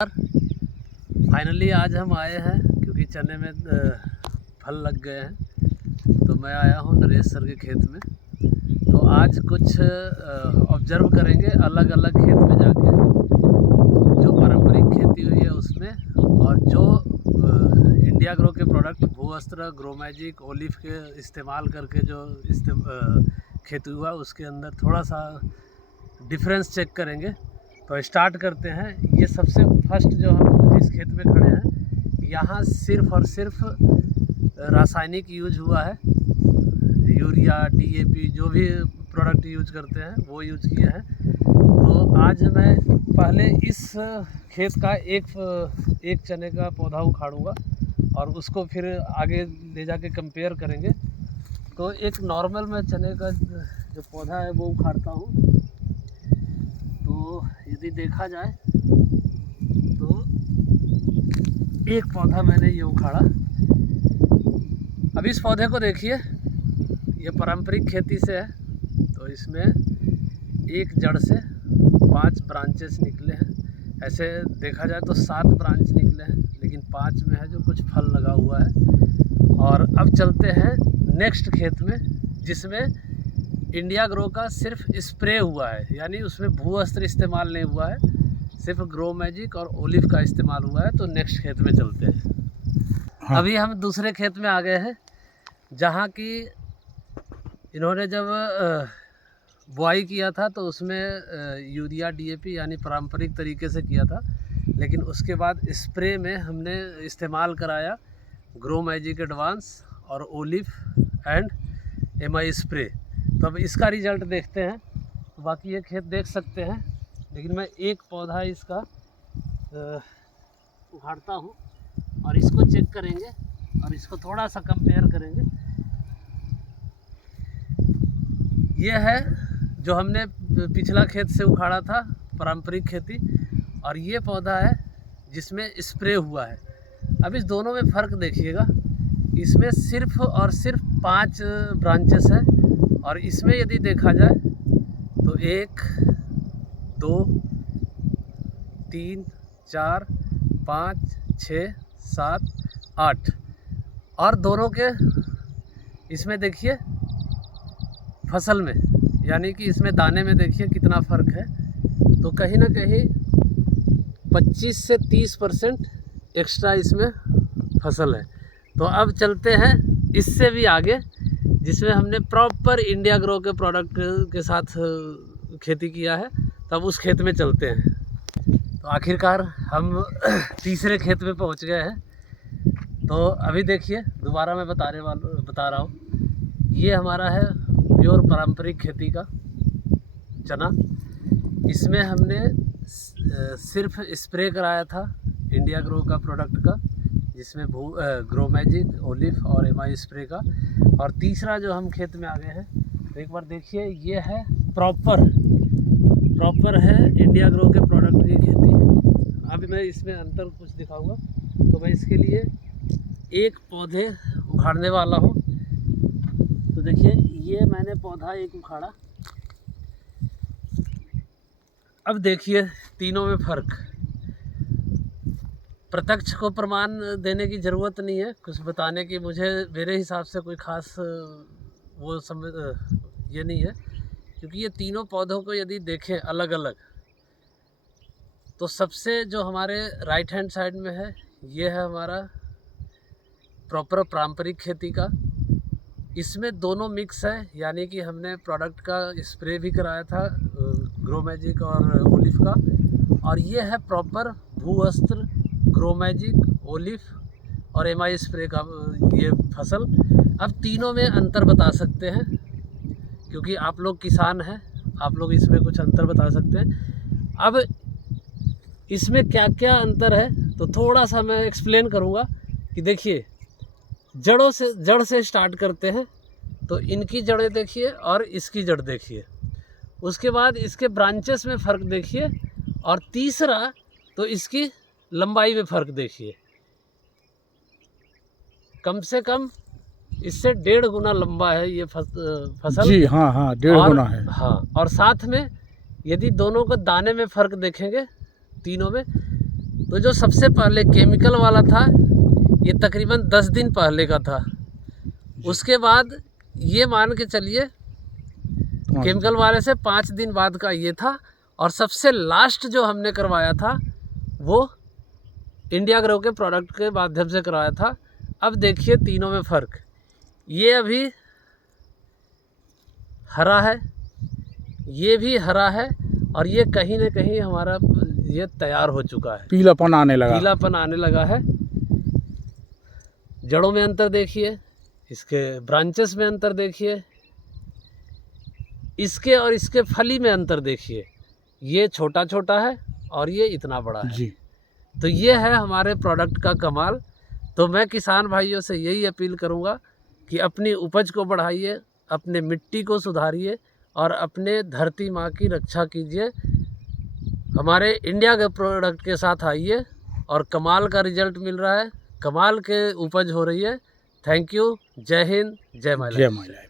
Finally आज हम आए हैं क्योंकि चने में फल लग गए हैं। तो मैं आया हूँ नरेश सर के खेत में। तो आज कुछ ऑब्जर्व करेंगे अलग अलग खेत में जाके, जो पारंपरिक खेती हुई है उसमें, और जो इंडिया ग्रो के प्रोडक्ट भूवस्त्र, ग्रो मैजिक, ओलिव के इस्तेमाल करके जो खेती हुआ उसके अंदर थोड़ा सा डिफरेंस चेक करेंगे। तो स्टार्ट करते हैं। ये सबसे फर्स्ट जो हम जिस खेत में खड़े हैं, यहाँ सिर्फ और सिर्फ रासायनिक यूज हुआ है। यूरिया, डीएपी जो भी प्रोडक्ट यूज करते हैं वो यूज किए हैं। तो आज मैं पहले इस खेत का एक चने का पौधा उखाड़ूंगा और उसको फिर आगे ले जाके कंपेयर करेंगे। तो एक नॉर्मल मैं चने का जो पौधा है वो उखाड़ता हूँ। तो यदि देखा जाए तो एक पौधा मैंने ये उखाड़ा। अब इस पौधे को देखिए, ये पारंपरिक खेती से है। तो इसमें एक जड़ से 5 ब्रांचेस निकले हैं। ऐसे देखा जाए तो 7 ब्रांच निकले हैं, लेकिन 5 में है जो कुछ फल लगा हुआ है। और अब चलते हैं नेक्स्ट खेत में, जिसमें इंडिया ग्रो का सिर्फ स्प्रे हुआ है, यानी उसमें भूवस्त्र इस्तेमाल नहीं हुआ है, सिर्फ ग्रो मैजिक और ओलिव का इस्तेमाल हुआ है। तो नेक्स्ट खेत में चलते हैं। हाँ। अभी हम दूसरे खेत में आ गए हैं, जहाँ की इन्होंने जब बुआई किया था तो उसमें यूरिया, डीएपी यानी पारंपरिक तरीके से किया था, लेकिन उसके बाद स्प्रे में हमने इस्तेमाल कराया ग्रो मैजिक एडवांस और ओलिव एंड एमआई स्प्रे। तो अब इसका रिजल्ट देखते हैं। तो बाकी ये खेत देख सकते हैं, लेकिन मैं एक पौधा इसका उखाड़ता हूँ और इसको चेक करेंगे और इसको थोड़ा सा कंपेयर करेंगे। ये है जो हमने पिछला खेत से उखाड़ा था, पारंपरिक खेती, और ये पौधा है जिसमें स्प्रे हुआ है। अब इस दोनों में फ़र्क देखिएगा, इसमें सिर्फ और सिर्फ 5 ब्रांचेस हैं, और इसमें यदि देखा जाए तो 1, 2, 3, 4, 5, 6, 7, 8, और दोनों के इसमें देखिए फसल में, यानी कि इसमें दाने में देखिए कितना फ़र्क है। तो कहीं ना कहीं 25 से 30% एक्स्ट्रा इसमें फसल है। तो अब चलते हैं इससे भी आगे, जिसमें हमने प्रॉपर इंडिया ग्रो के प्रोडक्ट के साथ खेती किया है। तब उस खेत में चलते हैं। तो आखिरकार हम तीसरे खेत में पहुंच गए हैं। तो अभी देखिए, दोबारा मैं बता रहा हूँ, ये हमारा है प्योर पारंपरिक खेती का चना। इसमें हमने सिर्फ स्प्रे कराया था इंडिया ग्रो का प्रोडक्ट का, जिसमें ग्रो मैजिक, ओलिव और एमआई स्प्रे का। और तीसरा जो हम खेत में आ गए हैं, तो एक बार देखिए, ये है प्रॉपर है इंडिया ग्रो के प्रोडक्ट की खेती। अब मैं इसमें अंतर कुछ दिखाऊंगा। तो मैं इसके लिए एक पौधे उखाड़ने वाला हूँ। तो देखिए, ये मैंने पौधा एक उखाड़ा। अब देखिए तीनों में फ़र्क। प्रत्यक्ष को प्रमाण देने की ज़रूरत नहीं है, कुछ बताने की मुझे मेरे हिसाब से कोई ख़ास वो समझ ये नहीं है, क्योंकि ये तीनों पौधों को यदि देखें अलग अलग, तो सबसे जो हमारे राइट हैंड साइड में है, ये है हमारा प्रॉपर पारंपरिक खेती का। इसमें दोनों मिक्स है, यानी कि हमने प्रोडक्ट का स्प्रे भी कराया था ग्रो मैजिक और ओलिव का। और ये है प्रॉपर भूवस्त्र, ग्रो मैजिक, ओलिव और एमआई स्प्रे का ये फसल। अब तीनों में अंतर बता सकते हैं, क्योंकि आप लोग किसान हैं, आप लोग इसमें कुछ अंतर बता सकते हैं। अब इसमें क्या क्या अंतर है तो थोड़ा सा मैं एक्सप्लेन करूँगा। कि देखिए, जड़ से स्टार्ट करते हैं। तो इनकी जड़ें देखिए और इसकी जड़ देखिए, उसके बाद इसके ब्रांचेस में फ़र्क देखिए, और तीसरा तो इसकी लंबाई में फ़र्क देखिए। कम से कम इससे 1.5 गुना लंबा है ये फसल जी। हाँ, 1.5 गुना है। हाँ, और साथ में यदि दोनों को दाने में फ़र्क देखेंगे तीनों में, तो जो सबसे पहले केमिकल वाला था ये तकरीबन 10 दिन पहले का था। उसके बाद ये मान के चलिए केमिकल वाले से 5 दिन बाद का ये था। और सबसे लास्ट जो हमने करवाया था वो इंडिया ग्रो के प्रोडक्ट के माध्यम से करवाया था। अब देखिए तीनों में फ़र्क, ये अभी हरा है, ये भी हरा है, और ये कहीं ना कहीं हमारा ये तैयार हो चुका है, पीलापन आने लगा है। जड़ों में अंतर देखिए, इसके ब्रांचेस में अंतर देखिए, इसके और इसके फली में अंतर देखिए। ये छोटा छोटा है और ये इतना बड़ा है जी। तो ये है हमारे प्रोडक्ट का कमाल। तो मैं किसान भाइयों से यही अपील करूँगा कि अपनी उपज को बढ़ाइए, अपने मिट्टी को सुधारिए और अपने धरती माँ की रक्षा कीजिए। हमारे इंडिया के प्रोडक्ट के साथ आइए और कमाल का रिजल्ट मिल रहा है, कमाल के उपज हो रही है। Thank you. जय हिंद, जय माय लाइफ।